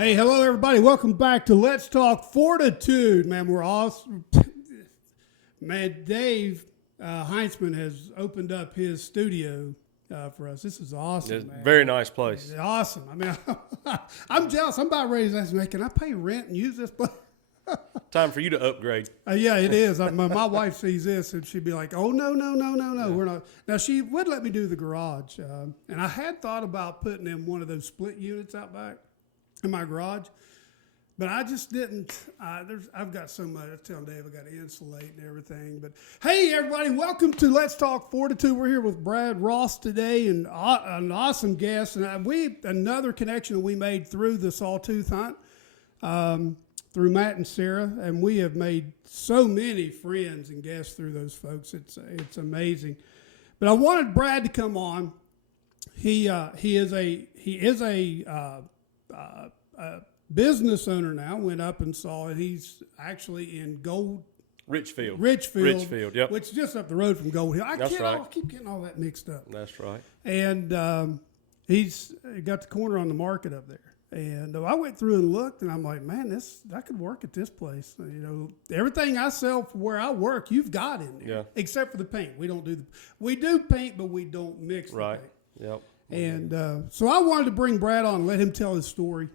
Hey, hello everybody. Welcome back to Let's Talk Fortitude. Man, we're awesome. Man, Dave Heinzman has opened up his studio for us. This is awesome, It's man. a very nice place. It's awesome. I mean, I'm jealous. I'm about ready to ask, man, can I pay rent and use this place? Time for you to upgrade. Yeah, it is. My wife sees this and she'd be like, "Oh no, we're not." Now she would let me do the garage, and I had thought about putting in one of those split units out back in my garage, but I just didn't. I've got so much. I was telling Dave I got to insulate and everything. But hey, everybody, welcome to Let's Talk Fortitude. We're here with Brad Ross today, and an awesome guest, and another connection that we made through the sawtooth hunt. Through Matt and Sarah, and we have made so many friends and guests through those folks. It's amazing. But I wanted Brad to come on. He is a business owner now. Went up and saw it. He's actually in Richfield, yep. which is just up the road from Gold Hill. That's right. I keep getting all that mixed up. That's right. And he's got the corner on the market up there. And I went through and looked, and I'm like, man, that could work at this place. You know, everything I sell for where I work, you've got in there, Yeah. except for the paint. We do paint, but we don't mix the Right. paint. Yep. And so I wanted to bring Brad on and let him tell his story.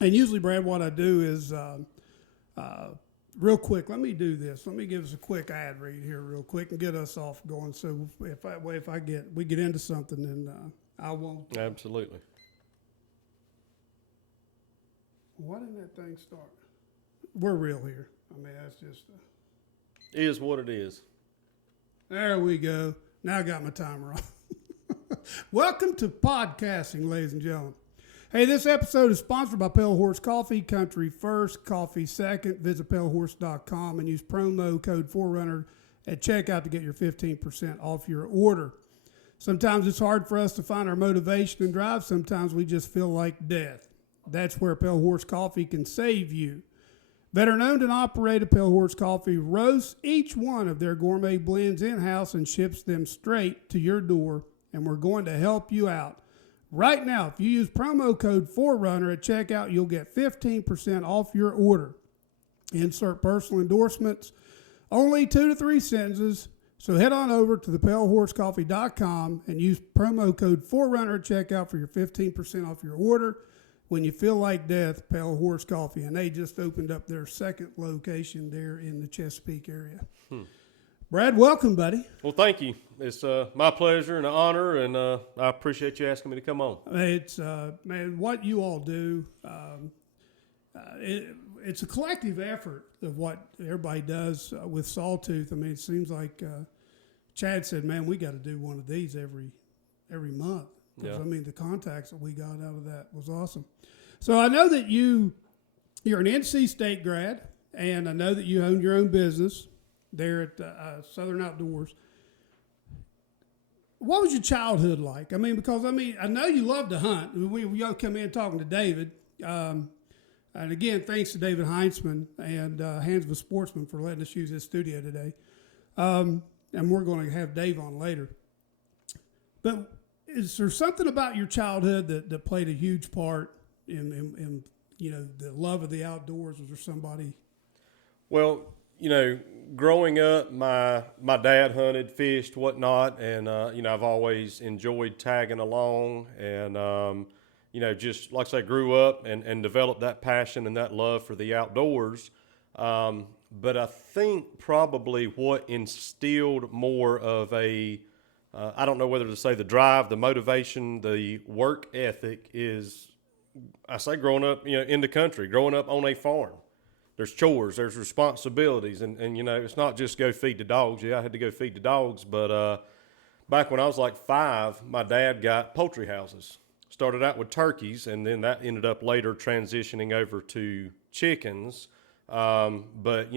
And usually, Brad, what I do is real quick. Let me do this. Let me give us a quick ad read here, real quick, and get us off going. So if we get into something, then I won't. Absolutely. Why didn't that thing start? We're real here. I mean, that's just... Is what it is. There we go. Now I got my timer on. Welcome to podcasting, ladies and gentlemen. Hey, this episode is sponsored by Pale Horse Coffee, Country First, Coffee Second. Visit palehorse.com and use promo code Forerunner at checkout to get your 15% off your order. Sometimes it's hard for us to find our motivation and drive. Sometimes we just feel like death. That's where Pale Horse Coffee can save you. Veteran owned and operated, Pale Horse Coffee roasts each one of their gourmet blends in-house and ships them straight to your door, and we're going to help you out. Right now, if you use promo code Forerunner at checkout, you'll get 15% off your order. Insert personal endorsements, only 2 to 3 sentences. So head on over to thepalehorsecoffee.com and use promo code Forerunner at checkout for your 15% off your order. When you feel like death, Pale Horse Coffee. And they just opened up their second location there in the Chesapeake area. Brad, welcome, buddy. Well, thank you. It's my pleasure and an honor, and I appreciate you asking me to come on. It's, man, what you all do, it's a collective effort of what everybody does with Sawtooth. I mean, it seems like Chad said, man, we got to do one of these every month. Yeah. I mean, the contacts that we got out of that was awesome. So I know that you're an NC State grad, and I know that you own your own business there at Southern Outdoors. What was your childhood like? I mean, because, I know you love to hunt. I mean, we all come in talking to David. And again, thanks to David Heinzman and Hands of a Sportsman for letting us use his studio today. And we're going to have Dave on later. But is there something about your childhood that played a huge part in the love of the outdoors? Was there somebody? Well, growing up, my dad hunted, fished, whatnot, and I've always enjoyed tagging along, and just like I say, grew up and developed that passion and that love for the outdoors. But I think probably what instilled more of a I don't know whether to say the drive, the motivation, the work ethic is, I say growing up, in the country, growing up on a farm. There's chores, there's responsibilities, and it's not just go feed the dogs. Yeah, I had to go feed the dogs, but back when I was like 5, my dad got poultry houses. Started out with turkeys, and then that ended up later transitioning over to chickens. But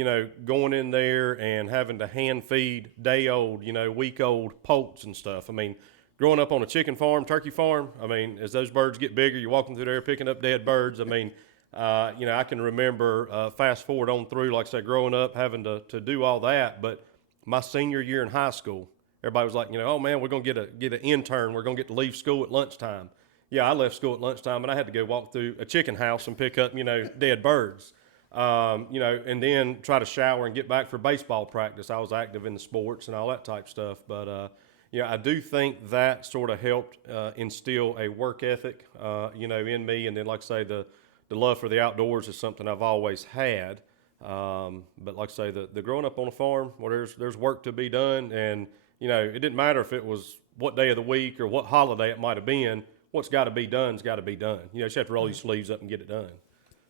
going in there and having to hand feed day old, week old poults and stuff. I mean, growing up on a chicken farm, turkey farm, I mean, as those birds get bigger, you're walking through there picking up dead birds. I mean, I can remember fast forward on through, like I said, growing up, having to do all that. But my senior year in high school, everybody was like, oh man, we're going to get an intern. We're going to get to leave school at lunchtime. Yeah, I left school at lunchtime, and I had to go walk through a chicken house and pick up, dead birds. And then try to shower and get back for baseball practice. I was active in the sports and all that type stuff. But, I do think that sort of helped instill a work ethic, in me. And then, like I say, the love for the outdoors is something I've always had. But like I say, the growing up on a farm where there's work to be done, and, it didn't matter if it was what day of the week or what holiday it might have been. What's got to be done's got to be done. You just have to roll your sleeves up and get it done.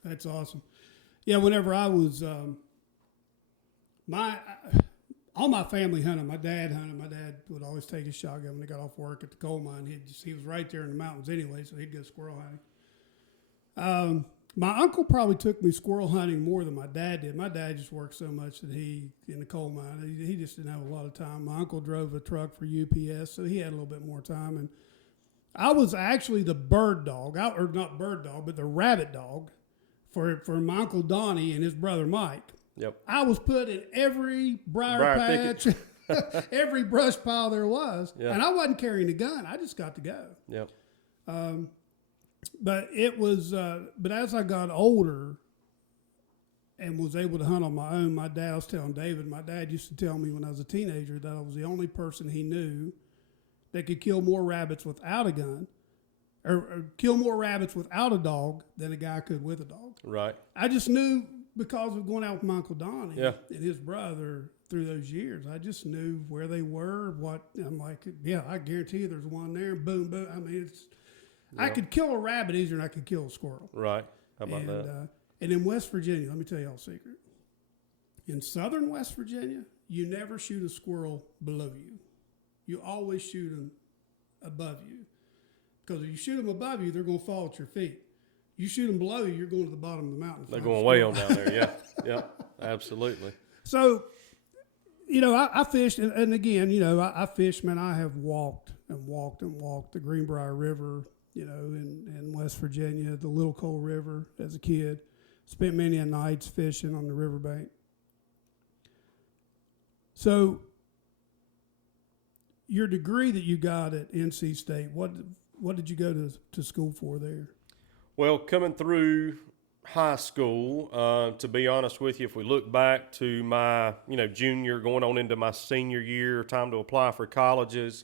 That's awesome. Yeah, whenever I was, all my family hunted. My dad hunted. My dad would always take his shotgun when he got off work at the coal mine. He was right there in the mountains anyway, so he'd go squirrel hunting. My uncle probably took me squirrel hunting more than my dad did. My dad just worked so much that in the coal mine, he just didn't have a lot of time. My uncle drove a truck for UPS, so he had a little bit more time. And I was actually the bird dog, or not bird dog, but the rabbit dog for my Uncle Donnie and his brother Mike. Yep. I was put in every briar patch, every brush pile there was, and I wasn't carrying a gun. I just got to go. Yep. But it was, but as I got older and was able to hunt on my own, I was telling David, my dad used to tell me when I was a teenager that I was the only person he knew that could kill more rabbits without a gun, or kill more rabbits without a dog than a guy could with a dog. Right. I just knew because of going out with my Uncle Donnie and his brother through those years. I just knew where they were, I'm like, I guarantee you there's one there, boom, boom. I mean, I could kill a rabbit easier than I could kill a squirrel. Right. How about that? And in West Virginia, let me tell y'all a secret. In southern West Virginia, you never shoot a squirrel below you. You always shoot them above you. Because if you shoot them above you, they're going to fall at your feet. You shoot them below you, you're going to the bottom of the mountain. They're going way on down there, yeah, absolutely. So, I fished, and again, I fished, man, I have walked the Greenbrier River, in West Virginia, the Little Coal River as a kid. Spent many a nights fishing on the riverbank. So, your degree that you got at NC State, what did you go to school for there? Well, coming through high school, to be honest with you, if we look back to my, junior, going on into my senior year, time to apply for colleges,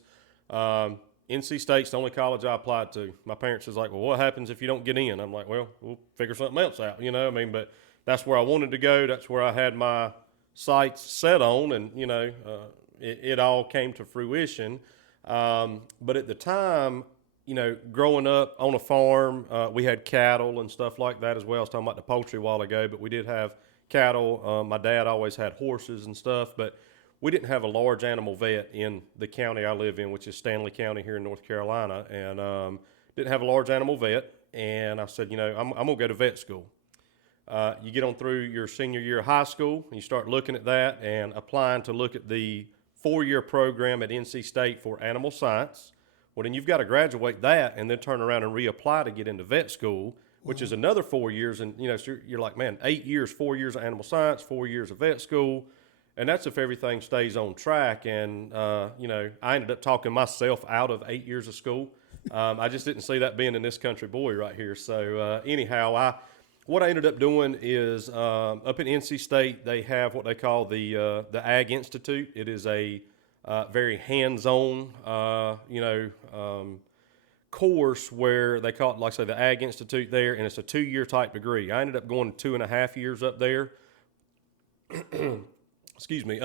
NC State's the only college I applied to. My parents was like, well, what happens if you don't get in? I'm like, well, we'll figure something else out, but that's where I wanted to go. That's where I had my sights set on, and, it all came to fruition. But at the time, growing up on a farm, we had cattle and stuff like that as well. I was talking about the poultry a while ago, but we did have cattle. My dad always had horses and stuff, but we didn't have a large animal vet in the county I live in, which is Stanley County here in North Carolina, and didn't have a large animal vet. And I said, I'm going to go to vet school. You get on through your senior year of high school, and you start looking at that and applying to look at the 4-year program at NC State for animal science. Well, then you've got to graduate that and then turn around and reapply to get into vet school, which is another 4 years. And, so you're like, man, 8 years, 4 years of animal science, 4 years of vet school. And that's if everything stays on track. And, I ended up talking myself out of 8 years of school. I just didn't see that being in this country boy right here. So, anyhow, what I ended up doing is up at NC State, they have what they call the Ag Institute. It is a very hands-on, course where they call it, like I say, the Ag Institute there, and it's a 2-year type degree. I ended up going 2.5 years up there. Excuse me.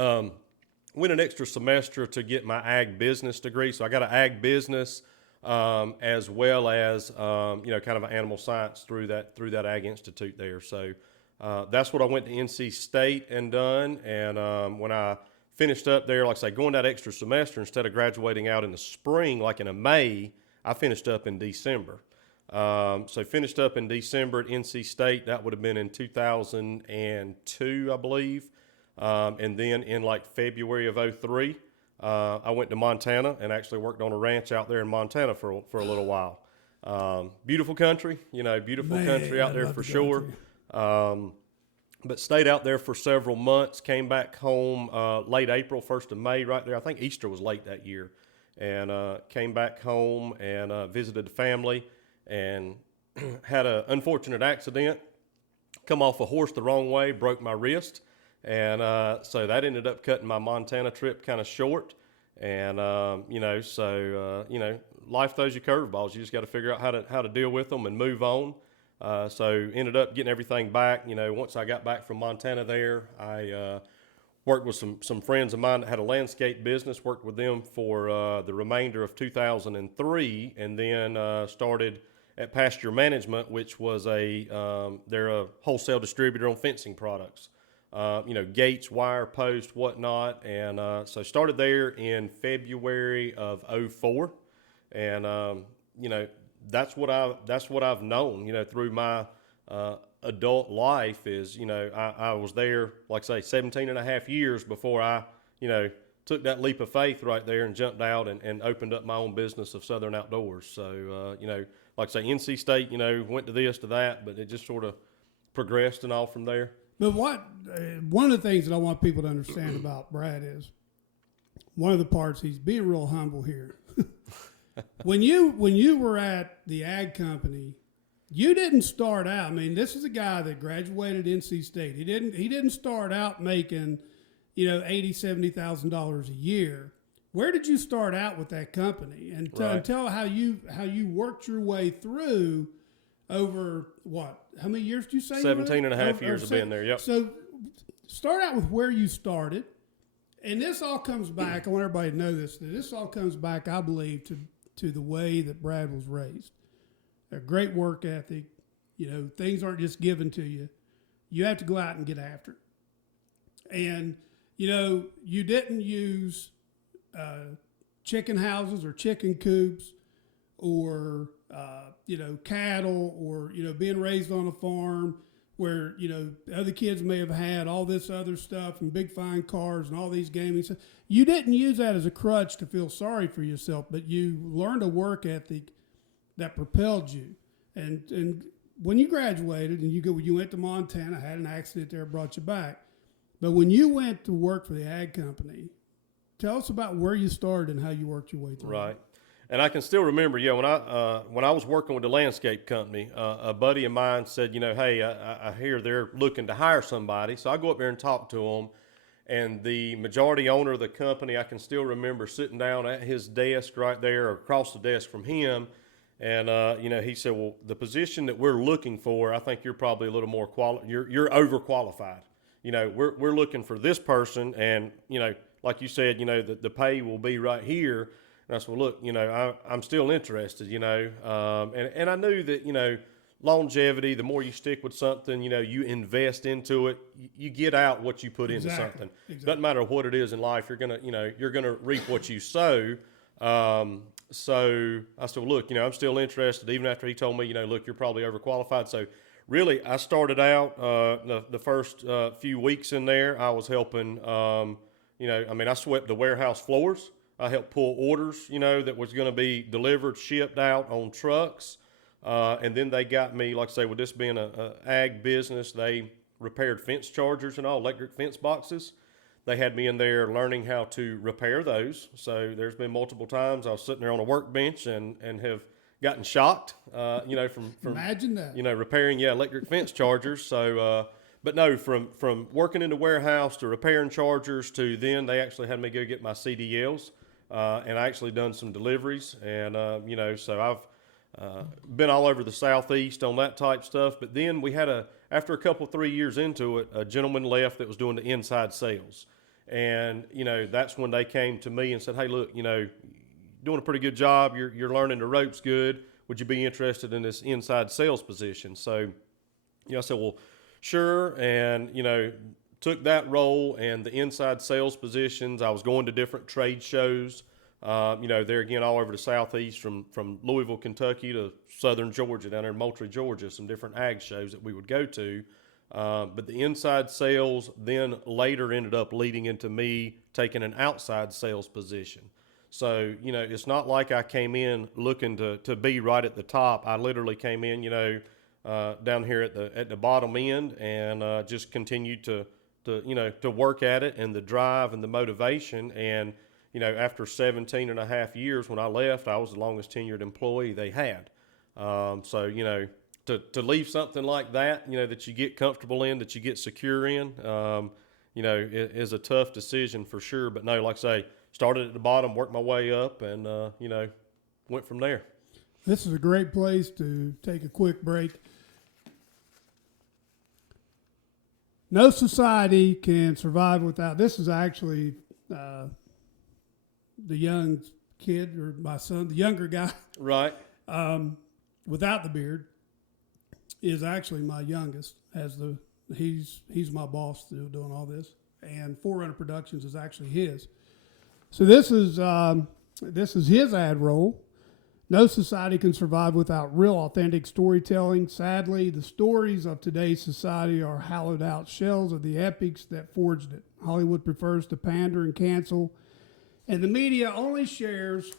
Went an extra semester to get my ag business degree, so I got an ag business as well as kind of an animal science through that Ag Institute there. So that's what I went to NC State and done. And when I finished up there, like I say, going that extra semester, instead of graduating out in the spring, like in a May, I finished up in December. So finished up in December at NC State. That would have been in 2002, I believe. And then in like February of 2003, I went to Montana and actually worked on a ranch out there in Montana for a little while. Beautiful country, beautiful country out there for sure. But stayed out there for several months, came back home late April, 1st of May, right there. I think Easter was late that year. And came back home and visited the family. and had an unfortunate accident, come off a horse the wrong way, broke my wrist. And so that ended up cutting my Montana trip kind of short. And, life throws you curveballs. You just got to figure out how to deal with them and move on. So ended up getting everything back. Once I got back from Montana there, I worked with some friends of mine that had a landscape business, worked with them for the remainder of 2003, and then started at Pasture Management, which was they're a wholesale distributor on fencing products. Gates, wire, post, whatnot. And so started there in February of '04. And, that's what I've known, through my adult life is, I was there, like I say, 17 and a half years before I, took that leap of faith right there and jumped out and opened up my own business of Southern Outdoors. So, like I say, NC State, went to this, to that, but it just sort of progressed and all from there. But one of the things that I want people to understand about Brad is one of the parts, he's being real humble here. When you were at the ag company, you didn't start out. I mean, this is a guy that graduated NC State. He didn't start out making, $80,000-$70,000 a year. Where did you start out with that company? And tell how you worked your way through over what? How many years did you say? 17 and a half years of being there, yep. So start out with where you started. And this all comes back, I want everybody to know this, that this all comes back, I believe, to the way that Brad was raised. A great work ethic. Things aren't just given to you. You have to go out and get after it. And, you didn't use chicken houses or chicken coops or, cattle or, being raised on a farm where, other kids may have had all this other stuff and big fine cars and all these gaming stuff. You didn't use that as a crutch to feel sorry for yourself, but you learned a work ethic that propelled you. And when you graduated and you went to Montana, had an accident there, brought you back. But when you went to work for the ag company, tell us about where you started and how you worked your way through. Right. And I can still remember, when I was working with the landscape company, a buddy of mine said, hey, I hear they're looking to hire somebody. So I go up there and talk to them. And the majority owner of the company, I can still remember sitting down at his desk right there, or across the desk from him. And, he said, well, the position that we're looking for, I think you're probably a little more you're overqualified. We're looking for this person. And, like you said, the pay will be right here. And I said, well, look, I'm still interested, and I knew that, longevity, the more you stick with something, you invest into it, you get out what you put into something. Exactly. Doesn't matter what it is in life, you're going to reap what you sow. So I said, well, look, I'm still interested, even after he told me, look, you're probably overqualified. So really, I started out, the first few weeks in there, I was helping, I swept the warehouse floors. I helped pull orders, that was going to be delivered, shipped out on trucks. And then they got me, like I say, with this being a ag business, they repaired fence chargers and all, electric fence boxes. They had me in there learning how to repair those. So there's been multiple times I was sitting there on a workbench and have gotten shocked, from imagine that, repairing, electric fence chargers. So, but no, from working in the warehouse to repairing chargers to then they actually had me go get my CDLs. And I actually done some deliveries and, so I've been all over the Southeast on that type stuff. But then we had after a couple, 3 years into it, a gentleman left that was doing the inside sales. And, that's when they came to me and said, hey, look, doing a pretty good job. You're learning the ropes good. Would you be interested in this inside sales position? So, I said, well, sure. And, took that role and the inside sales positions. I was going to different trade shows, there again, all over the Southeast from Louisville, Kentucky to Southern Georgia, down there in Moultrie, Georgia, some different ag shows that we would go to. But the inside sales then later ended up leading into me taking an outside sales position. So, it's not like I came in looking to be right at the top. I literally came in, down here at the bottom end and just continued to work at it, and the drive and the motivation. And, after 17 and a half years when I left, I was the longest tenured employee they had. So, to leave something like that, that you get comfortable in, that you get secure in, it is a tough decision for sure. But no, like I say, started at the bottom, worked my way up, and, went from there. This is a great place to take a quick break. No society can survive without. This is actually the young kid, or my son, the younger guy. Right. Without the beard, is actually my youngest. He's my boss doing all this, and Forerunner Productions is actually his. So this is his ad roll. No society can survive without real, authentic storytelling. Sadly, the stories of today's society are hollowed out shells of the epics that forged it. Hollywood prefers to pander and cancel, and the media only shares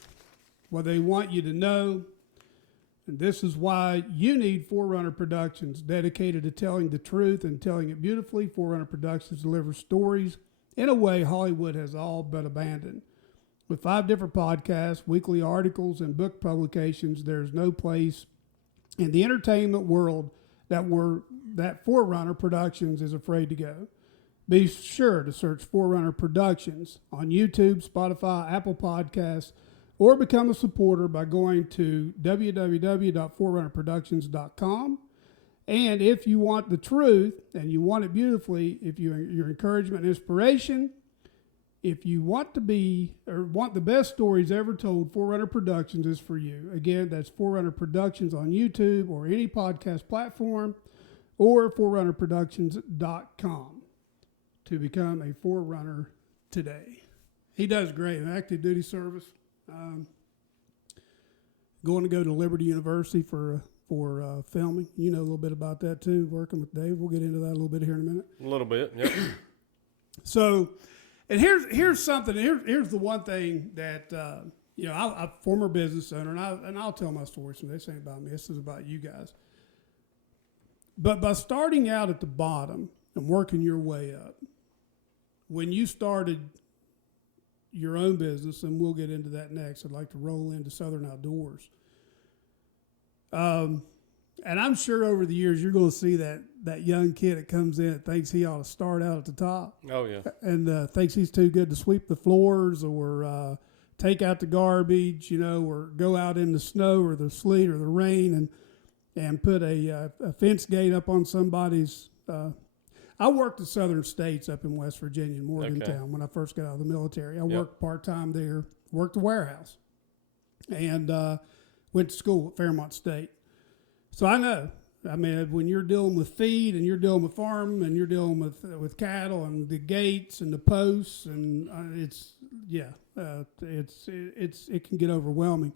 what they want you to know. And this is why you need Forerunner Productions, dedicated to telling the truth and telling it beautifully. Forerunner Productions delivers stories in a way Hollywood has all but abandoned. With 5 different podcasts, weekly articles, and book publications, there's no place in the entertainment world that Forerunner Productions is afraid to go. Be sure to search Forerunner Productions on YouTube, Spotify, Apple Podcasts, or become a supporter by going to www.forerunnerproductions.com. And if you want the truth and you want it beautifully, if your encouragement and inspiration, if you want the best stories ever told, Forerunner Productions is for you. Again, that's Forerunner Productions on YouTube or any podcast platform, or forerunnerproductions.com to become a Forerunner today. He does great in active duty service. Going to go to Liberty University for filming. You know a little bit about that too, working with Dave. We'll get into that a little bit here in a minute. A little bit, yeah. So, and here's something. Here's the one thing that I'm a former business owner, and I'll tell my story. So this ain't about me. This is about you guys. But by starting out at the bottom and working your way up, when you started your own business, and we'll get into that next. I'd like to roll into Southern Outdoors. And I'm sure over the years you're going to see that young kid that comes in that thinks he ought to start out at the top. Oh, yeah. And thinks he's too good to sweep the floors or take out the garbage, or go out in the snow or the sleet or the rain and put a fence gate up on somebody's I worked at Southern States up in West Virginia, in Morgantown, when I first got out of the military. I worked part-time there, worked the warehouse, and went to school at Fairmont State. So I know. I mean, when you're dealing with feed and you're dealing with farm and you're dealing with cattle and the gates and the posts, and it can get overwhelming.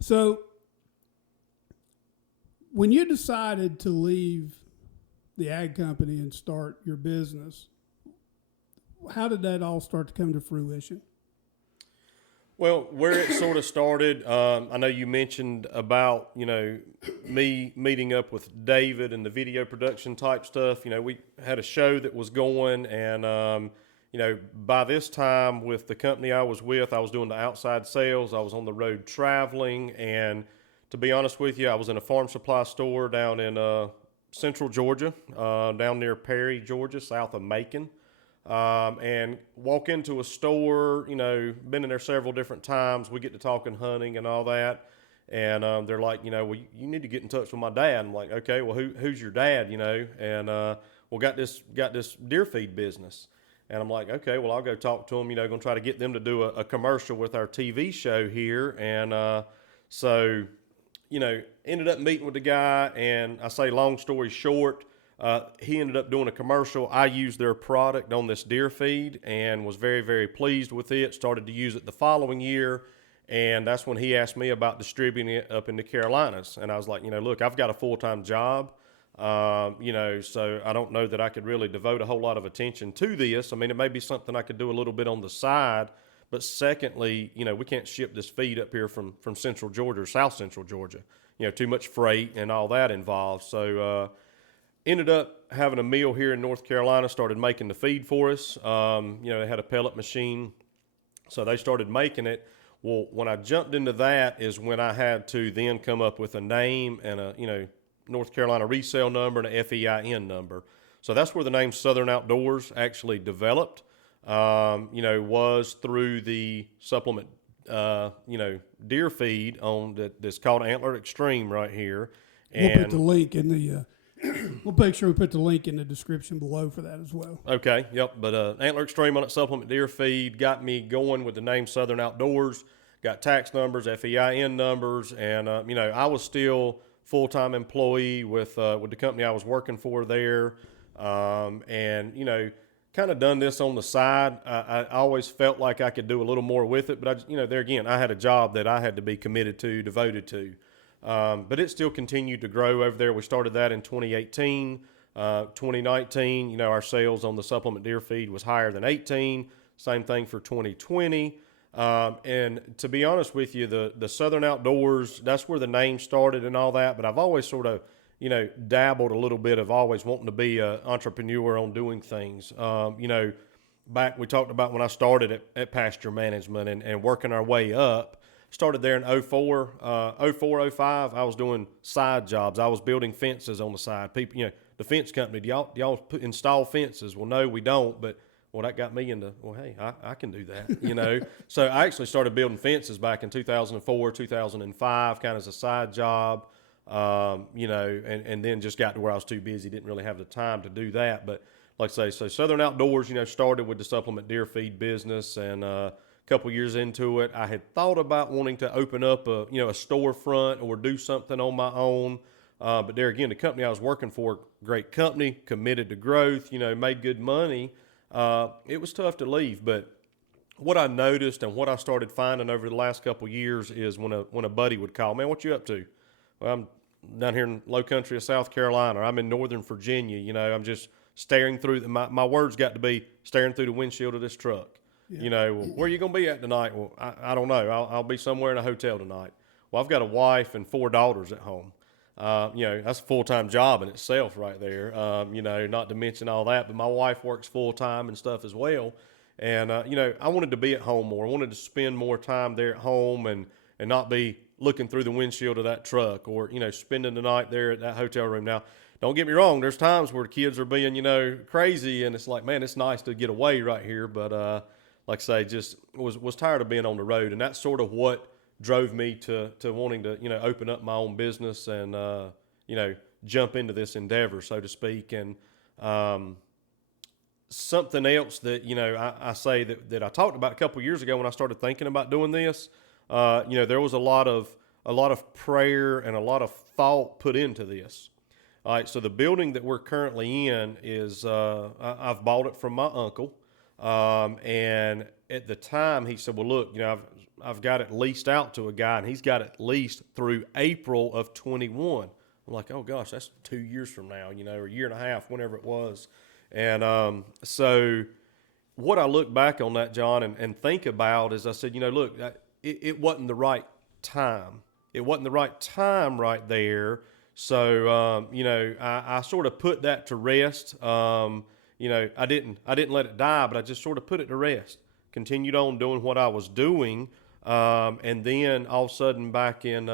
So when you decided to leave the ag company and start your business, how did that all start to come to fruition? Well, where it sort of started, I know you mentioned about, me meeting up with David and the video production type stuff. We had a show that was going, and, by this time with the company I was with, I was doing the outside sales. I was on the road traveling, and to be honest with you, I was in a farm supply store down in Central Georgia, down near Perry, Georgia, south of Macon. And walk into a store, been in there several different times. We get to talking hunting and all that. And they're like, well, you need to get in touch with my dad. I'm like, okay, well, who's your dad, And got this deer feed business. And I'm like, okay, well, I'll go talk to them, going to try to get them to do a commercial with our TV show here. And so ended up meeting with the guy, and I say long story short, he ended up doing a commercial. I used their product on this deer feed and was very, very pleased with it. Started to use it the following year, and that's when he asked me about distributing it up in the Carolinas. And I was like, look, I've got a full-time job, so I don't know that I could really devote a whole lot of attention to this. I mean, it may be something I could do a little bit on the side, but secondly, we can't ship this feed up here from Central Georgia or South Central Georgia. Too much freight and all that involved. So ended up having a meal here in North Carolina, started making the feed for us. They had a pellet machine, so they started making it. Well, when I jumped into that is when I had to then come up with a name and a North Carolina resale number and a FEIN number. So that's where the name Southern Outdoors actually developed. Was through the supplement, deer feed that's called Antler Extreme right here. We'll put the link in the. We'll make sure we put the link in the description below for that as well. Okay, yep. But Antler Extreme on its supplement deer feed got me going with the name Southern Outdoors. Got tax numbers, FEIN numbers, and I was still full-time employee with the company I was working for there, kind of done this on the side. I always felt like I could do a little more with it, but there again, I had a job that I had to be committed to, devoted to. But it still continued to grow over there. We started that in 2018. 2019, our sales on the supplement deer feed was higher than 18. Same thing for 2020. And to be honest with you, the Southern Outdoors, that's where the name started and all that. But I've always sort of, dabbled a little bit of always wanting to be an entrepreneur on doing things. Back we talked about when I started at pasture management and working our way up. Started there in 04, 05. I was doing side jobs. I was building fences on the side. People, the fence company, do y'all install fences? Well, no, we don't. But, that got me into, hey, I can do that, So I actually started building fences back in 2004, 2005, kind of as a side job, and then just got to where I was too busy, didn't really have the time to do that. But like I say, so Southern Outdoors, started with the supplement deer feed business, and couple years into it, I had thought about wanting to open up a storefront or do something on my own. But there again, the company I was working for, great company, committed to growth, made good money. It was tough to leave. But what I noticed and what I started finding over the last couple of years is when a buddy would call, man, what you up to? Well, I'm down here in low country of South Carolina. I'm in Northern Virginia. I'm just staring through my words got to be staring through the windshield of this truck. Yeah. Where are you going to be at tonight? Well, I don't know. I'll be somewhere in a hotel tonight. Well, I've got a wife and 4 daughters at home. That's a full-time job in itself right there. Not to mention all that, but my wife works full-time and stuff as well. And, I wanted to be at home more. I wanted to spend more time there at home and not be looking through the windshield of that truck or, spending the night there at that hotel room. Now, don't get me wrong. There's times where the kids are being, crazy, and it's like, man, it's nice to get away right here. But, like I say, just was tired of being on the road, and that's sort of what drove me to wanting to open up my own business and jump into this endeavor, so to speak. And something else that I say that I talked about a couple years ago when I started thinking about doing this. There was a lot of prayer and a lot of thought put into this. All right, so the building that we're currently in is I've bought it from my uncle. And at the time he said, well, look, I've got it leased out to a guy, and he's got it leased through April of 21. I'm like, oh gosh, that's 2 years from now, or a year and a half, whenever it was. And, so what I look back on that, John, and think about is I said, look, it wasn't the right time. It wasn't the right time right there. So, I sort of put that to rest. I didn't let it die, but I just sort of put it to rest. Continued on doing what I was doing, and then all of a sudden back in,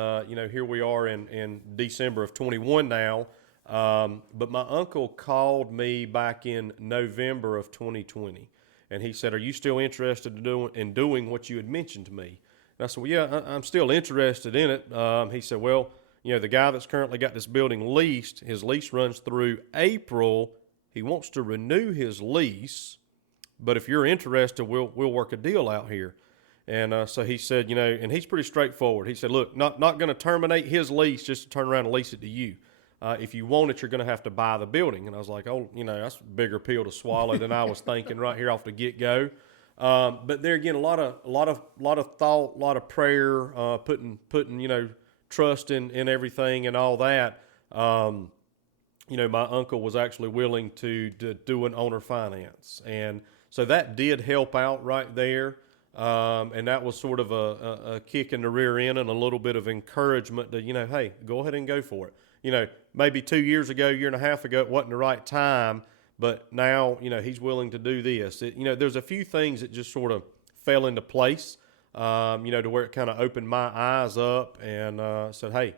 here we are in December of 21 now. But my uncle called me back in November of 2020, and he said, "Are you still interested in doing what you had mentioned to me?" And I said, "Well, yeah, I'm still interested in it." He said, "Well, the guy that's currently got this building leased, his lease runs through April. He wants to renew his lease, but if you're interested, we'll work a deal out here." And so he said, and he's pretty straightforward. He said, "Look, not going to terminate his lease just to turn around and lease it to you. If you want it, you're going to have to buy the building." And I was like, "Oh, that's a bigger pill to swallow than I was thinking right here off the get go." But there again, a lot of thought, a lot of prayer, putting trust in everything and all that. My uncle was actually willing to do an owner finance. And so that did help out right there. And that was sort of a kick in the rear end and a little bit of encouragement to, hey, go ahead and go for it. Maybe 2 years ago, year and a half ago, it wasn't the right time, but now, he's willing to do this. There's a few things that just sort of fell into place. to where it kind of opened my eyes up and said, hey,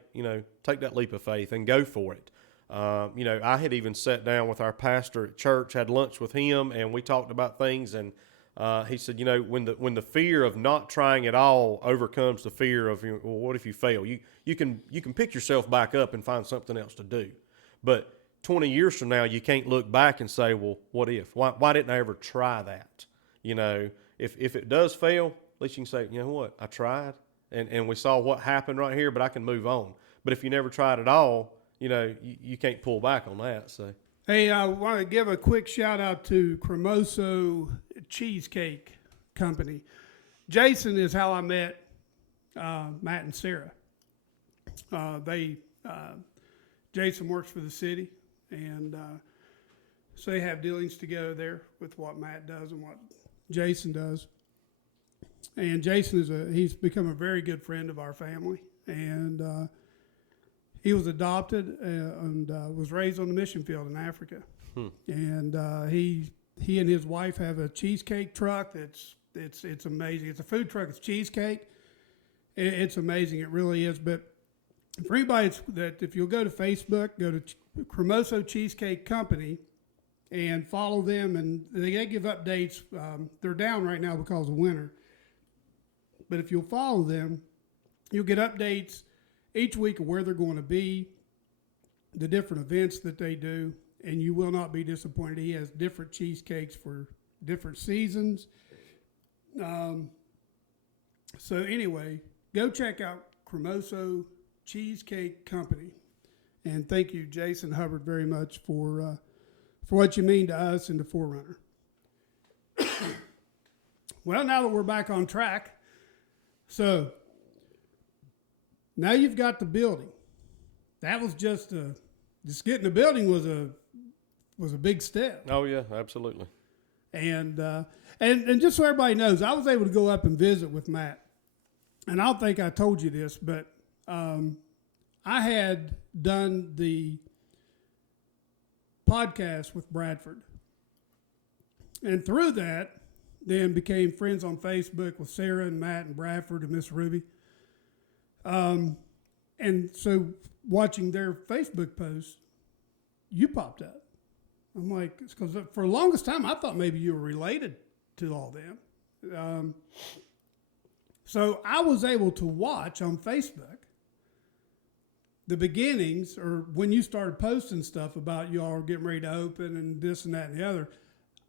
take that leap of faith and go for it. I had even sat down with our pastor at church, had lunch with him, and we talked about things. And he said, when the fear of not trying at all overcomes the fear of, well, what if you fail? You can pick yourself back up and find something else to do. But 20 years from now, you can't look back and say, well, what if? Why didn't I ever try that? If it does fail, at least you can say, you know what, I tried, and we saw what happened right here, but I can move on. But if you never tried at all, you can't pull back on that. So, hey, I want to give a quick shout out to Cremoso Cheesecake Company. Jason is how I met Matt and Sarah. Jason works for the city, and so they have dealings together there with what Matt does and what Jason does. And Jason he's become a very good friend of our family, and he was adopted and was raised on the mission field in Africa. And he and his wife have a cheesecake truck it's amazing. It's a food truck. It's cheesecake. It's amazing. It really is. But for anybody if you'll go to Facebook, go to Cremoso Cheesecake Company and follow them, and they give updates. They're down right now because of winter. But if you'll follow them, you'll get updates each week of where they're going to be, the different events that they do, and you will not be disappointed. He has different cheesecakes for different seasons. So anyway, go check out Cremoso Cheesecake Company. And thank you, Jason Hubbard, very much for what you mean to us and to Forerunner. Well, now that we're back on track, so now you've got the building. That was just getting the building was a big step. Oh yeah, absolutely. And just so everybody knows, I was able to go up and visit with Matt. And I don't think I told you this, but I had done the podcast with Bradford. And through that, then became friends on Facebook with Sarah and Matt and Bradford and Miss Ruby. And so watching their Facebook posts, you popped up. I'm like, because for the longest time, I thought maybe you were related to all them. So I was able to watch on Facebook the beginnings, or when you started posting stuff about you all getting ready to open and this and that and the other.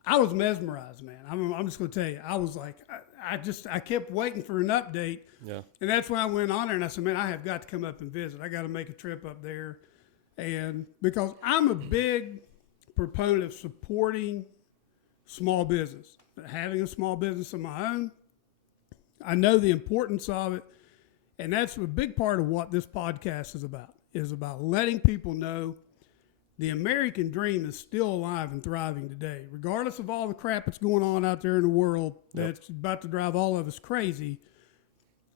I was mesmerized, man. I'm just going to tell you. I was like, I kept waiting for an update. Yeah. And that's when I went on there and I said, man, I have got to come up and visit. I got to make a trip up there. And because I'm a big proponent of supporting small business, having a small business of my own. I know the importance of it. And that's a big part of what this podcast is about letting people know the American dream is still alive and thriving today. Regardless of all the crap that's going on out there in the world that's about to drive all of us crazy,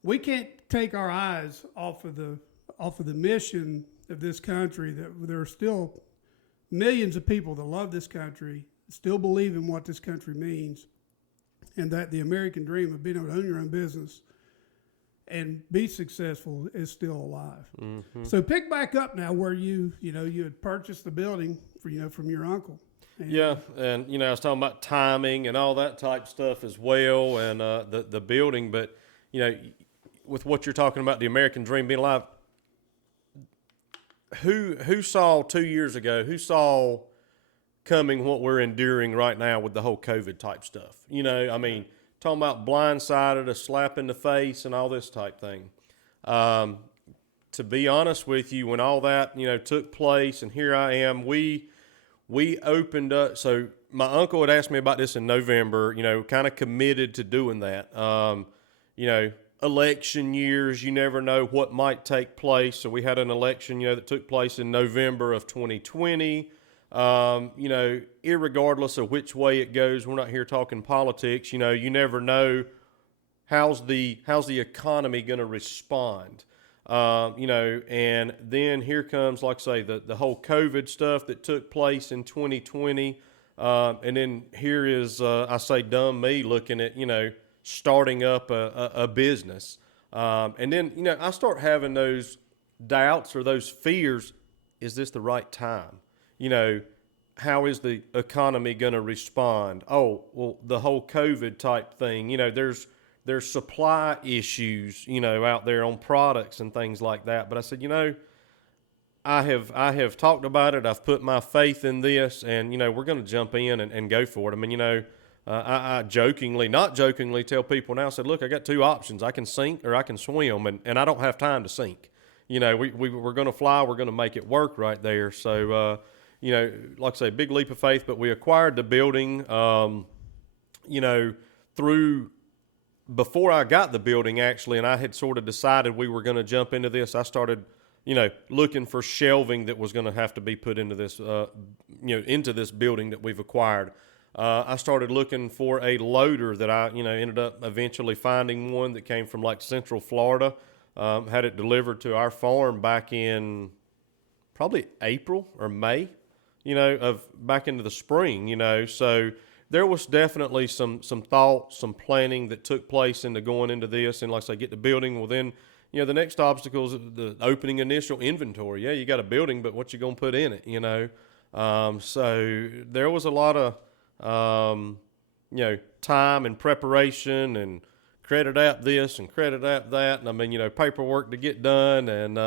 we can't take our eyes off of the mission of this country. That there are still millions of people that love this country, still believe in what this country means, and that the American dream of being able to own your own business and be successful is still alive. Mm-hmm. So pick back up now where you had purchased the building from your uncle. And I was talking about timing and all that type stuff as well, and the building. But with what you're talking about, the American dream being alive, who saw 2 years ago? Who saw coming what we're enduring right now with the whole COVID type stuff? Talking about blindsided, a slap in the face, and all this type thing. To be honest with you, when all that took place, and here I am, we opened up. So my uncle had asked me about this in November. Kind of committed to doing that. Election years, you never know what might take place. So we had an election, that took place in November of 2020. Irregardless of which way it goes, we're not here talking politics. You never know how's the economy going to respond. And then here comes, like I say, the whole COVID stuff that took place in 2020. And then here is, I say, dumb me looking at, starting up a business. And then, I start having those doubts or those fears. Is this the right time? How is the economy going to respond? Oh, well, the whole COVID type thing, there's supply issues, out there on products and things like that. But I said, I have talked about it. I've put my faith in this, and, we're going to jump in and go for it. I mean, I jokingly, not jokingly, tell people now, I said, look, I got two options. I can sink or I can swim, and I don't have time to sink. We're going to fly. We're going to make it work right there. So, like I say, big leap of faith, but we acquired the building, before I got the building, actually, and I had sort of decided we were going to jump into this. I started, looking for shelving that was going to have to be put into this, into this building that we've acquired. I started looking for a loader that I, ended up eventually finding one that came from like Central Florida. Had it delivered to our farm back in probably April or May, of back into the spring, so there was definitely some thought, some planning that took place into going into this. And like I say, get the building. Well, then, the next obstacle is the opening initial inventory. Yeah, you got a building, but what you going to put in it, So there was a lot of, time and preparation and credit app this and credit app that. And I mean, paperwork to get done. And,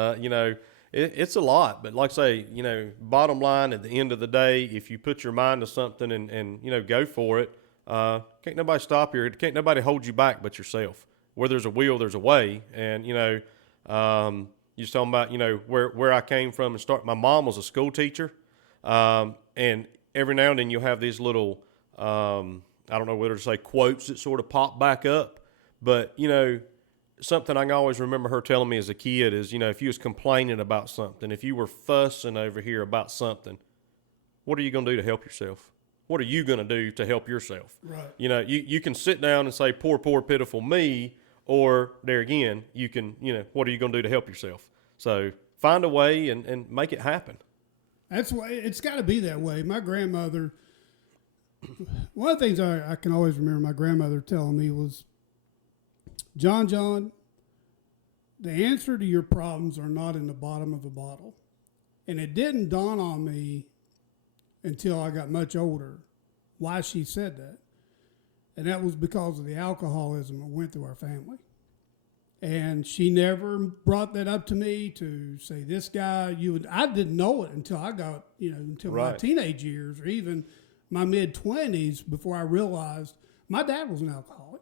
it's a lot, but like I say, bottom line at the end of the day, if you put your mind to something and go for it, can't nobody stop you. Can't nobody hold you back but yourself. Where there's a will, there's a way. And, you're just talking about, where I came from and start. My mom was a school teacher. And every now and then you'll have these little, I don't know whether to say quotes that sort of pop back up, but, something I can always remember her telling me as a kid is, if you was complaining about something, if you were fussing over here about something, what are you going to do to help yourself? What are you going to do to help yourself? Right. You can sit down and say, poor, pitiful me, or there again, you can, what are you going to do to help yourself? So find a way and make it happen. That's why it's got to be that way. My grandmother, one of the things I can always remember my grandmother telling me was, John, the answer to your problems are not in the bottom of the bottle. And it didn't dawn on me until I got much older why she said that. And that was because of the alcoholism that went through our family. And she never brought that up to me to say, this guy, I didn't know it until I got, until right. my teenage years or even my mid-20s before I realized my dad was an alcoholic.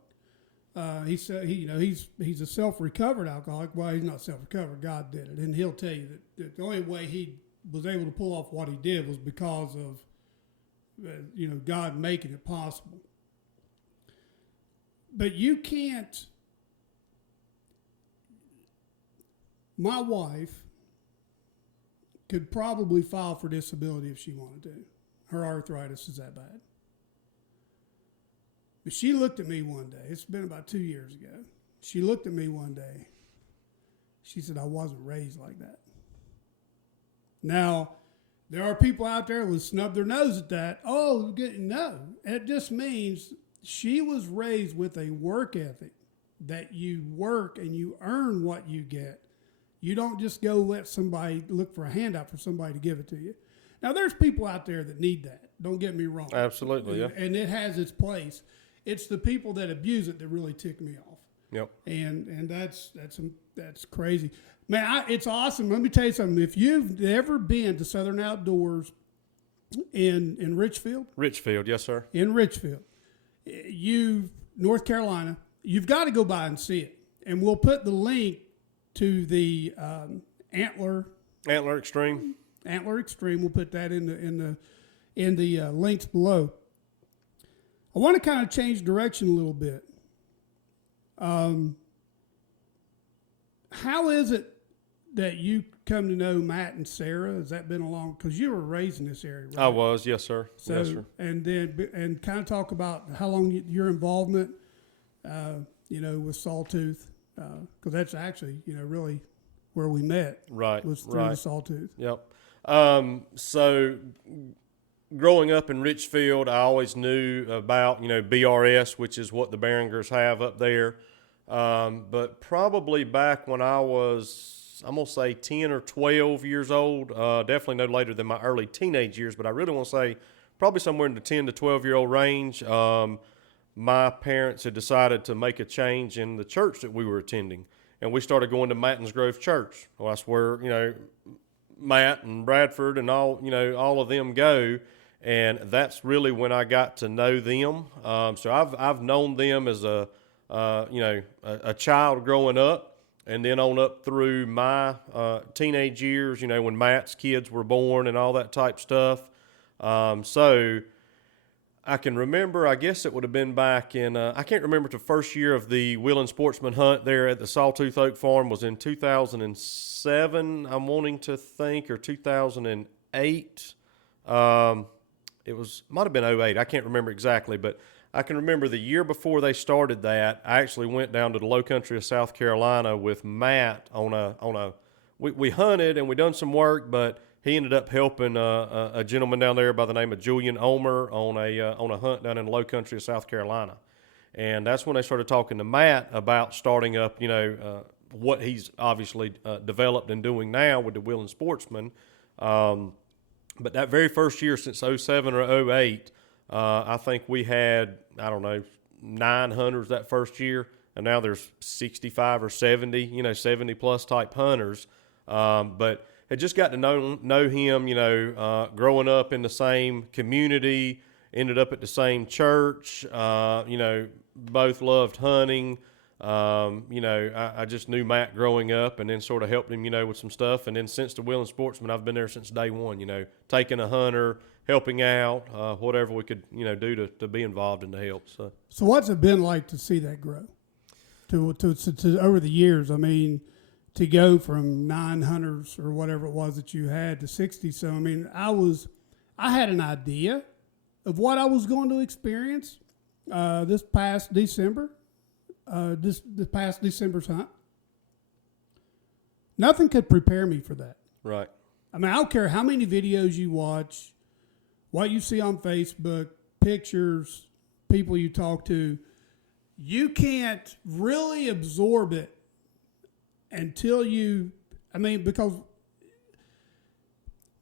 He said, he's a self-recovered alcoholic. Well, he's not self-recovered. God did it. And he'll tell you that the only way he was able to pull off what he did was because of, God making it possible. But you can't, my wife could probably file for disability if she wanted to. Her arthritis is that bad. But she looked at me one day. It's been about 2 years ago. She looked at me one day. She said, I wasn't raised like that. Now, there are people out there who snub their nose at that. Oh, no. It just means she was raised with a work ethic that you work and you earn what you get. You don't just go let somebody look for a handout for somebody to give it to you. Now, there's people out there that need that. Don't get me wrong. Absolutely, yeah. And it has its place. It's the people that abuse it that really tick me off. Yep. And that's crazy. Man, it's awesome. Let me tell you something. If you've ever been to Southern Outdoors in Richfield. Richfield, yes, sir. In Richfield. North Carolina, you've got to go by and see it. And we'll put the link to the Antler Extreme. Antler Extreme. We'll put that in the links below. I want to kind of change direction a little bit. How is it that you come to know Matt and Sarah? Has that been a long? Because you were raised in this area, right? I was, yes, sir. So, yes, sir. And kind of talk about how long your involvement, with Sawtooth, because that's actually, really where we met. Right. Was through the Sawtooth. Yep. So growing up in Richfield, I always knew about, BRS, which is what the Beringers have up there. But probably back when I was, I'm going to say 10 or 12 years old, definitely no later than my early teenage years, but I really want to say probably somewhere in the 10 to 12-year-old range, my parents had decided to make a change in the church that we were attending. And we started going to Mattins Grove Church. Well, that's where, Matt and Bradford and all of them go. And that's really when I got to know them. So I've known them as a child growing up, and then on up through my teenage years, when Matt's kids were born and all that type stuff. So I can remember, I guess it would have been back in, I can't remember the first year of the Wheeling Sportsman Hunt there at the Sawtooth Oak Farm was in 2007, I'm wanting to think, or 2008. Might have been 08. I can't remember exactly, but I can remember the year before they started that, I actually went down to the low country of South Carolina with Matt we hunted and we done some work, but he ended up helping a gentleman down there by the name of Julian Omer on a hunt down in the low country of South Carolina. And that's when they started talking to Matt about starting up, what he's obviously developed and doing now with the Wheeling Sportsman. But that very first year since 07 or 08, I think we had, 9 hunters that first year. And now there's 65 or 70, 70-plus type hunters. But had just got to know him, growing up in the same community, ended up at the same church, both loved hunting. I just knew Matt growing up and then sort of helped him, with some stuff. And then since the Wheeling Sportsman, I've been there since day one, taking a hunter, helping out, whatever we could, do to be involved in the help. So what's it been like to see that grow to over the years? I mean, to go from 9 hunters or whatever it was that you had to 60. So, I mean, I had an idea of what I was going to experience this past December, this past December's hunt. Nothing could prepare me for that. Right. I mean, I don't care how many videos you watch, what you see on Facebook, pictures, people you talk to. You can't really absorb it until because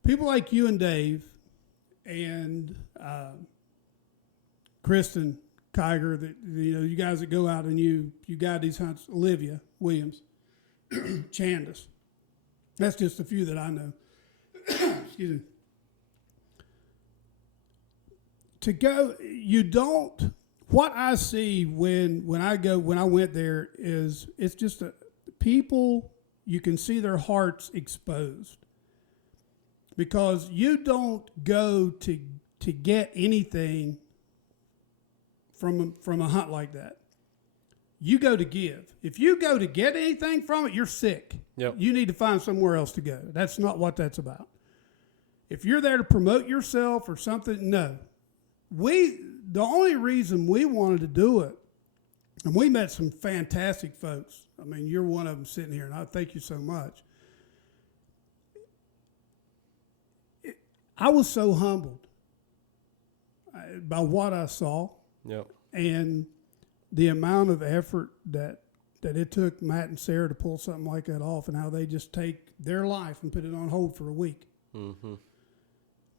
people like you and Dave and Kristen Kiger, that you guys that go out and you guide these hunts, Olivia Williams, Chandis. That's just a few that I know. Excuse me. To go, what I see when I went there is it's just people, you can see their hearts exposed, because you don't go to get anything from a hunt like that. You go to give. If you go to get anything from it, you're sick. Yep. You need to find somewhere else to go. That's not what that's about. If you're there to promote yourself or something, no. The only reason we wanted to do it, and we met some fantastic folks. I mean, you're one of them sitting here, and I thank you so much. I was so humbled by what I saw. Yep. And the amount of effort that it took Matt and Sarah to pull something like that off, and how they just take their life and put it on hold for a week. Mm-hmm.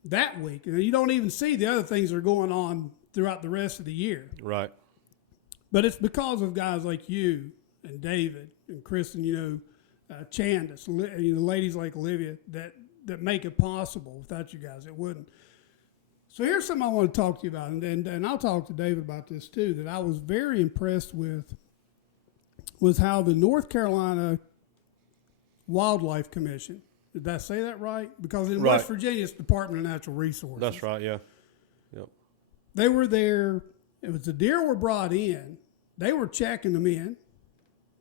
That week. You don't even see the other things that are going on throughout the rest of the year. Right. But it's because of guys like you and David and Kristen, Chandis, ladies like Olivia that make it possible. Without you guys, it wouldn't. So here's something I want to talk to you about, and I'll talk to David about this too, that I was very impressed with, was how the North Carolina Wildlife Commission, did I say that right? Because in West Virginia, it's Department of Natural Resources. That's right, yeah. Yep. They were there. It was the deer were brought in. They were checking them in.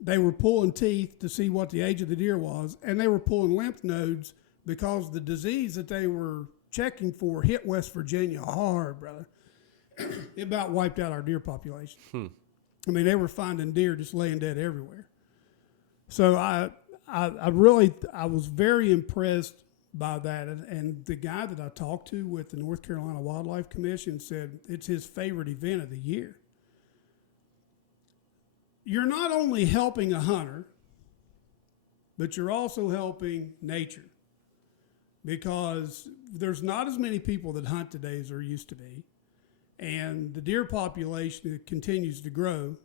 They were pulling teeth to see what the age of the deer was, and they were pulling lymph nodes because the disease that they were checking for hit West Virginia hard, brother. It about wiped out our deer population. I mean, they were finding deer just laying dead everywhere. So I was very impressed by that. And the guy that I talked to with the North Carolina Wildlife Commission said it's his favorite event of the year. You're not only helping a hunter, but you're also helping nature, because there's not as many people that hunt today as there used to be. And the deer population continues to grow.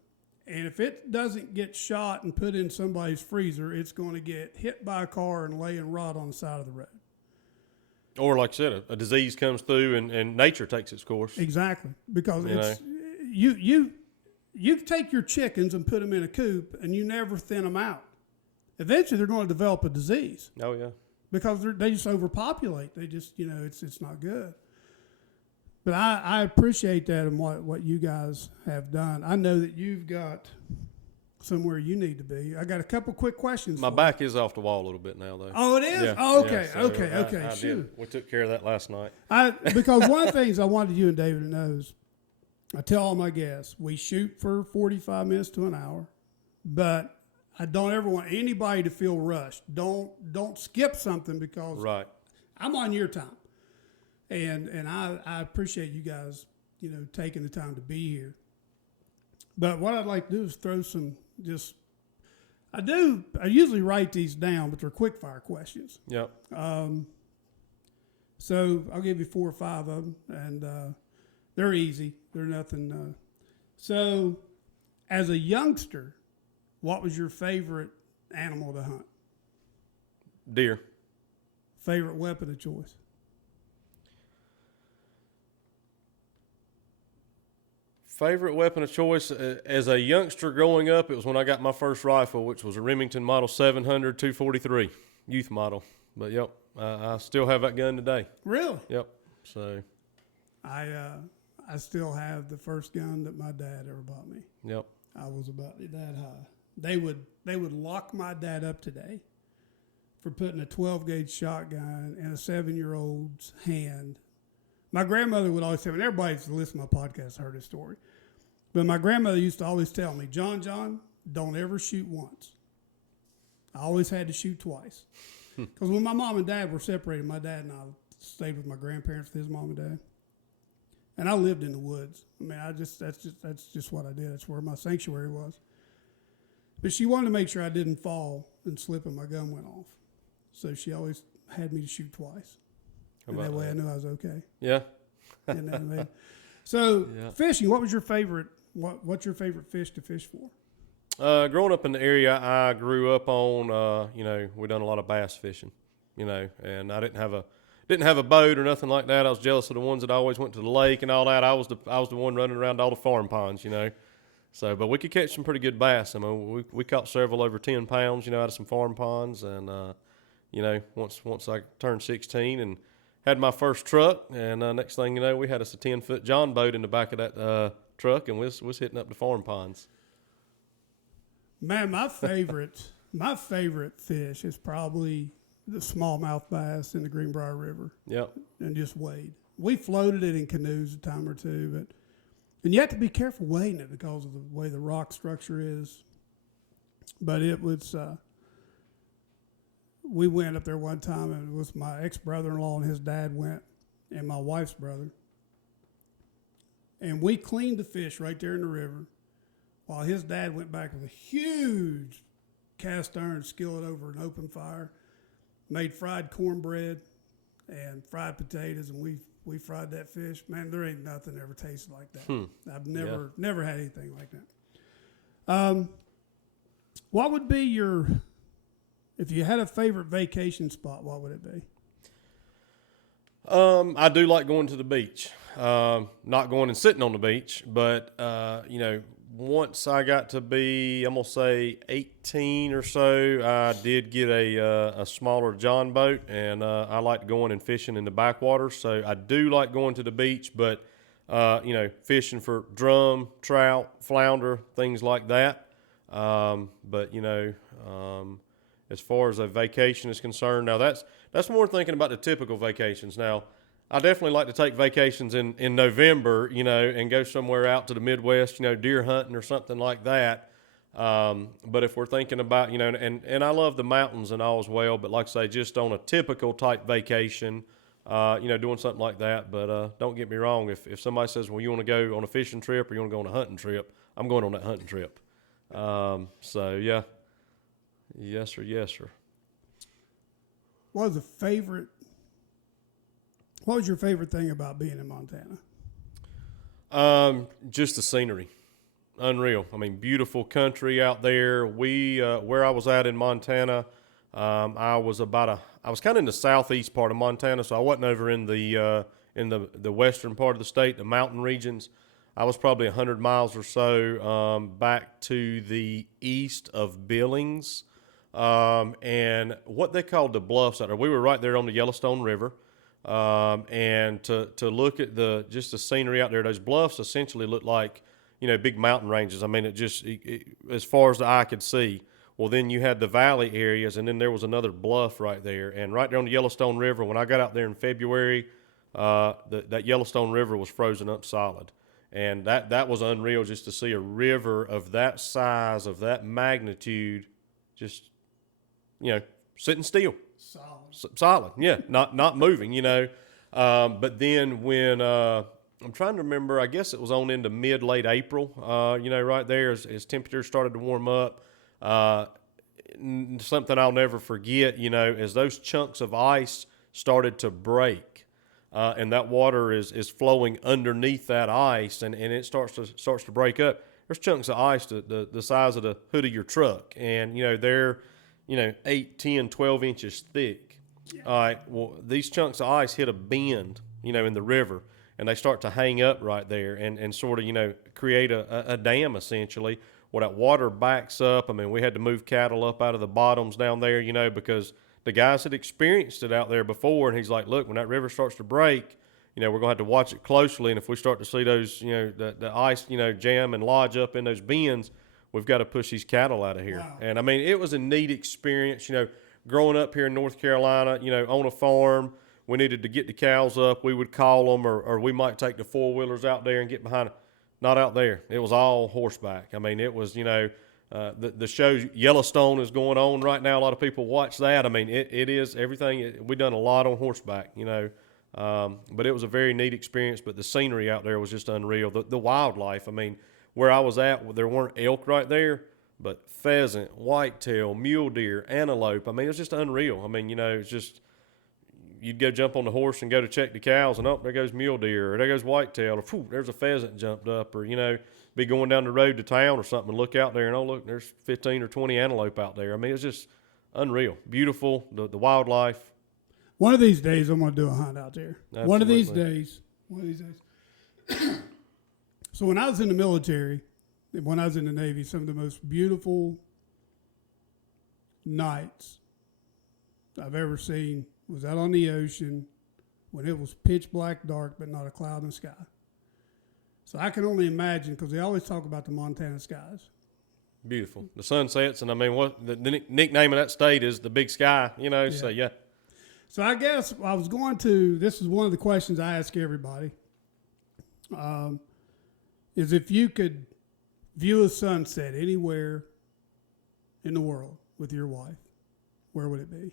And if it doesn't get shot and put in somebody's freezer, it's going to get hit by a car and lay and rot on the side of the road. Or like I said, a disease comes through and nature takes its course. Exactly. Because you take your chickens and put them in a coop and you never thin them out. Eventually they're going to develop a disease. Oh, yeah. Because they just overpopulate. They just, it's not good. But I appreciate that and what you guys have done. I know that you've got somewhere you need to be. I got a couple quick questions. My back is off the wall a little bit now, though. Oh, it is? Yeah, Oh, okay, yeah, so okay. I Shoot. did. We took care of that last night. Because one of the things I wanted you and David to know is I tell all my guests, we shoot for 45 minutes to an hour, but I don't ever want anybody to feel rushed. Don't skip something because right. I'm on your time. And I appreciate you guys, taking the time to be here. But what I'd like to do is throw some I usually write these down, but they're quick fire questions. Yep. So I'll give you 4 or 5 of them, and they're easy. They're nothing. So as a youngster, what was your favorite animal to hunt? Deer. Favorite weapon of choice? Favorite weapon of choice as a youngster growing up, it was when I got my first rifle, which was a Remington Model 700 243 youth model. But yep, I still have that gun today. Really? Yep. So I still have the first gun that my dad ever bought me. Yep. I was about that high. They would lock my dad up today for putting a 12-gauge shotgun in a 7-year-old's hand. My grandmother would always say, and everybody that's listened to my podcast heard this story, but my grandmother used to always tell me, John, don't ever shoot once. I always had to shoot twice. Because when my mom and dad were separated, my dad and I stayed with my grandparents with his mom and dad. And I lived in the woods. I mean, that's just what I did. That's where my sanctuary was. But she wanted to make sure I didn't fall and slip and my gun went off. So she always had me to shoot twice. And that way I knew I was okay. Yeah. So fishing, what was your favorite? What's your favorite fish to fish for? Growing up in the area I grew up on, we done a lot of bass fishing, and I didn't have a boat or nothing like that. I was jealous of the ones that always went to the lake and all that. I was the one running around all the farm ponds, So, but we could catch some pretty good bass. I mean, we caught several over 10 pounds, out of some farm ponds, and once I turned 16 and had my first truck, and next thing you know, we had us a 10-foot John boat in the back of that truck, and we was hitting up the farm ponds. Man, my favorite fish is probably the smallmouth bass in the Greenbrier River. Yep. And just wade. We floated it in canoes a time or two, and you have to be careful wading it because of the way the rock structure is. But it was. We went up there one time, and it was my ex-brother-in-law and his dad went, and my wife's brother. And we cleaned the fish right there in the river while his dad went back with a huge cast iron skillet over an open fire, made fried cornbread and fried potatoes, and we fried that fish. Man, there ain't nothing ever tasted like that. I've never had anything like that. What would be if you had a favorite vacation spot, what would it be? I do like going to the beach. Not going and sitting on the beach, but once I got to be, I'm gonna say 18 or so, I did get a smaller John boat, and I like going and fishing in the backwaters. So I do like going to the beach, but fishing for drum, trout, flounder, things like that. As far as a vacation is concerned, now that's more thinking about the typical vacations. Now, I definitely like to take vacations in November, and go somewhere out to the Midwest, deer hunting or something like that. But if we're thinking about, and I love the mountains and all as well, but like I say, just on a typical type vacation, doing something like that. But don't get me wrong, if somebody says, well, you want to go on a fishing trip or you want to go on a hunting trip, I'm going on that hunting trip. So, yeah. Yes, sir. Yes, sir. What was your favorite thing about being in Montana? Just the scenery. Unreal. I mean, beautiful country out there. Where I was at in Montana, I was kind of in the southeast part of Montana, so I wasn't over in the western part of the state, the mountain regions. I was probably 100 miles or so back to the east of Billings, and what they called the bluffs out there. We were right there on the Yellowstone River, and to look at the scenery out there, those bluffs essentially look like big mountain ranges. I mean, as far as the eye could see. Well, then you had the valley areas, and then there was another bluff right there. And right there on the Yellowstone River, when I got out there in February, that Yellowstone River was frozen up solid. And that was unreal just to see a river of that size, of that magnitude, just, sitting still. Solid, yeah, not moving, But then when I'm trying to remember, I guess it was on into mid-late April, right there as temperatures started to warm up. Something I'll never forget, as those chunks of ice started to break, and that water is flowing underneath that ice, and it starts to break up. There's chunks of ice the size of the hood of your truck, and they're 8, 10, 12 inches thick. Yeah. All right, well, these chunks of ice hit a bend, in the river, and they start to hang up right there and sort of, create a dam essentially. Well, that water backs up. I mean, we had to move cattle up out of the bottoms down there, because the guys had experienced it out there before. And he's like, look, when that river starts to break, we're going to have to watch it closely. And if we start to see those, the ice, jam and lodge up in those bends, we've got to push these cattle out of here. Wow. And I mean, it was a neat experience, growing up here in North Carolina, on a farm. We needed to get the cows up. We would call them, or we might take the four-wheelers out there and get behind it. Not out there. It was all horseback. I mean, it was, the show Yellowstone is going on right now. A lot of people watch that. I mean, it is everything. We've done a lot on horseback, but it was a very neat experience. But the scenery out there was just unreal. The wildlife, I mean, where I was at, there weren't elk right there, but pheasant, whitetail, mule deer, antelope. I mean, it was just unreal. I mean, it's just, you'd go jump on the horse and go to check the cows, and there goes mule deer, or there goes whitetail, or there's a pheasant jumped up, or be going down the road to town or something and look out there and look, there's 15 or 20 antelope out there. I mean, it's just unreal, beautiful, the wildlife. One of these days, I'm going to do a hunt out there. Absolutely. One of these days. So when I was in the military, and when I was in the Navy, some of the most beautiful nights I've ever seen was out on the ocean when it was pitch black dark but not a cloud in the sky. So I can only imagine, because they always talk about the Montana skies. Beautiful. The sunsets, and I mean, what the nickname of that state is the Big Sky, Yeah. So yeah. So I guess I was going to, this is one of the questions I ask everybody, is if you could view a sunset anywhere in the world with your wife, where would it be?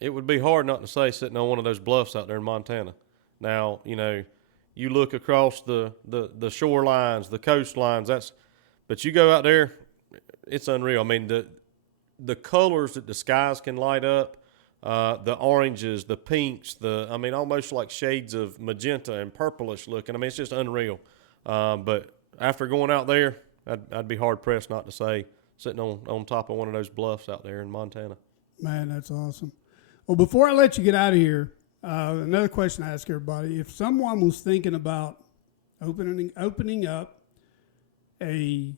It would be hard not to say sitting on one of those bluffs out there in Montana. Now, you look across the shorelines, the coastlines, but you go out there, it's unreal. I mean, the colors that the skies can light up, the oranges, the pinks, almost like shades of magenta and purplish looking. I mean, it's just unreal. But after going out there, I'd be hard pressed not to say sitting on top of one of those bluffs out there in Montana. Man, that's awesome. Well, before I let you get out of here, another question I ask everybody: if someone was thinking about opening up a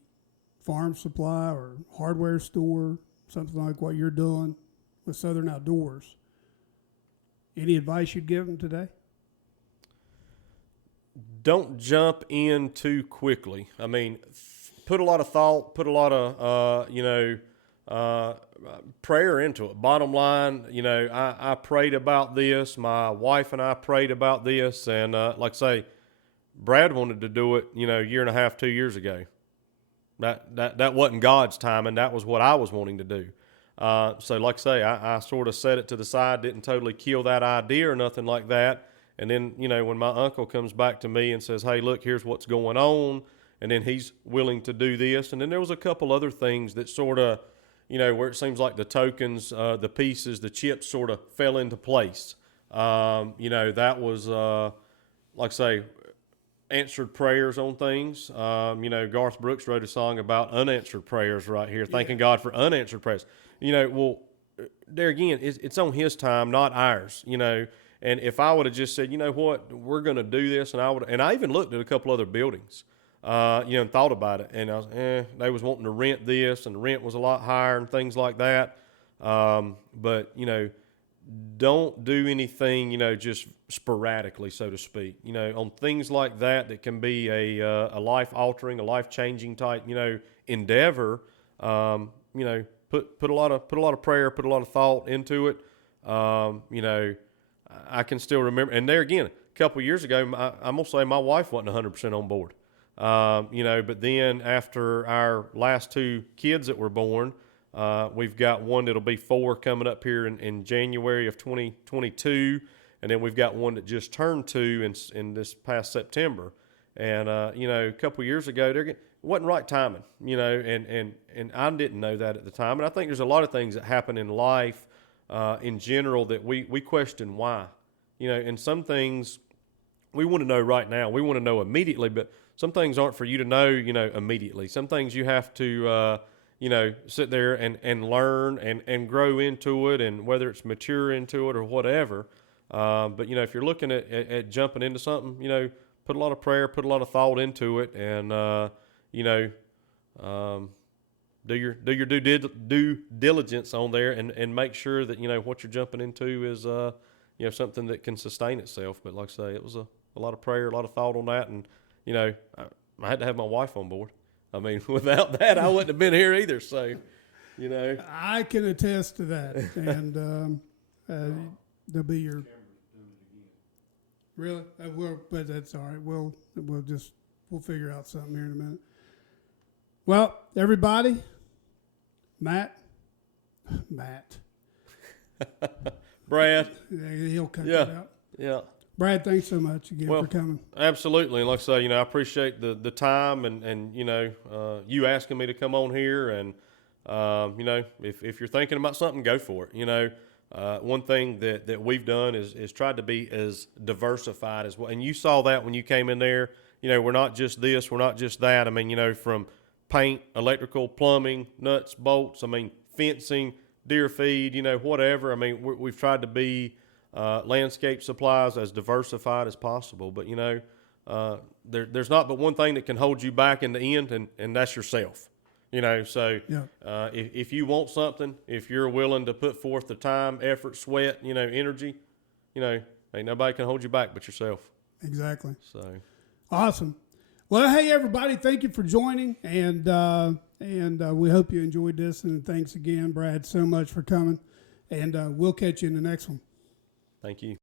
farm supply or hardware store, something like what you're doing with Southern Outdoors, any advice you'd give them today? Don't jump in too quickly. I mean, put a lot of thought, put a lot of, prayer into it. Bottom line, I prayed about this. My wife and I prayed about this. And like I say, Brad wanted to do it, year and a half, 2 years ago. that wasn't God's timing. That was what I was wanting to do. So like I say, I sort of set it to the side, didn't totally kill that idea or nothing like that. And then, when my uncle comes back to me and says, hey, look, here's what's going on, and then he's willing to do this. And then there was a couple other things that sort of, where it seems like the tokens, the pieces, the chips sort of fell into place. That was, like I say, answered prayers on things. Garth Brooks wrote a song about unanswered prayers right here, thanking God for unanswered prayers. Well, there again, it's on his time, not ours, And if I would have just said, you know what, we're going to do this, and I even looked at a couple other buildings, and thought about it, and I was, they was wanting to rent this, and the rent was a lot higher and things like that. But don't do anything, just sporadically, so to speak. On things like that can be a life-altering, a life-changing type, endeavor. Put a lot of prayer, put a lot of thought into it. I can still remember, and there again, a couple of years ago, I'm gonna say my wife wasn't 100% on board. But then after our last two kids that were born, we've got one that'll be 4 coming up here in January of 2022, and then we've got one that just turned 2 in this past September. And a couple of years ago, it wasn't right timing, and I didn't know that at the time. And I think there's a lot of things that happen in life in general that we question why, and some things we want to know right now. We want to know immediately, but some things aren't for you to know, immediately. Some things you have to, sit there and learn and grow into it, and whether it's mature into it or whatever. But, if you're looking at jumping into something, put a lot of prayer, put a lot of thought into it, and, do your due diligence on there, and make sure that, what you're jumping into is, something that can sustain itself. But like I say, it was a lot of prayer, a lot of thought on that. And, I had to have my wife on board. I mean, without that, I wouldn't have been here either. So, I can attest to that. And there'll be your... Really? But that's all right. We'll figure out something here in a minute. Well, everybody, Matt, Brad, he'll cut it out. Yeah. Brad, thanks so much again for coming. Absolutely. And like I say, I appreciate the time and you asking me to come on here. And, if you're thinking about something, go for it. One thing that we've done is tried to be as diversified as well. And you saw that when you came in there. We're not just this, we're not just that. I mean, from paint, electrical, plumbing, nuts, bolts, fencing, deer feed, whatever. I mean, we've tried to be landscape supplies as diversified as possible. But, there's not but one thing that can hold you back in the end, and that's yourself. So if you want something, if you're willing to put forth the time, effort, sweat, energy, ain't nobody can hold you back but yourself. Exactly. So awesome. Well, hey everybody, thank you for joining, and we hope you enjoyed this. And thanks again, Brad, so much for coming. And we'll catch you in the next one. Thank you.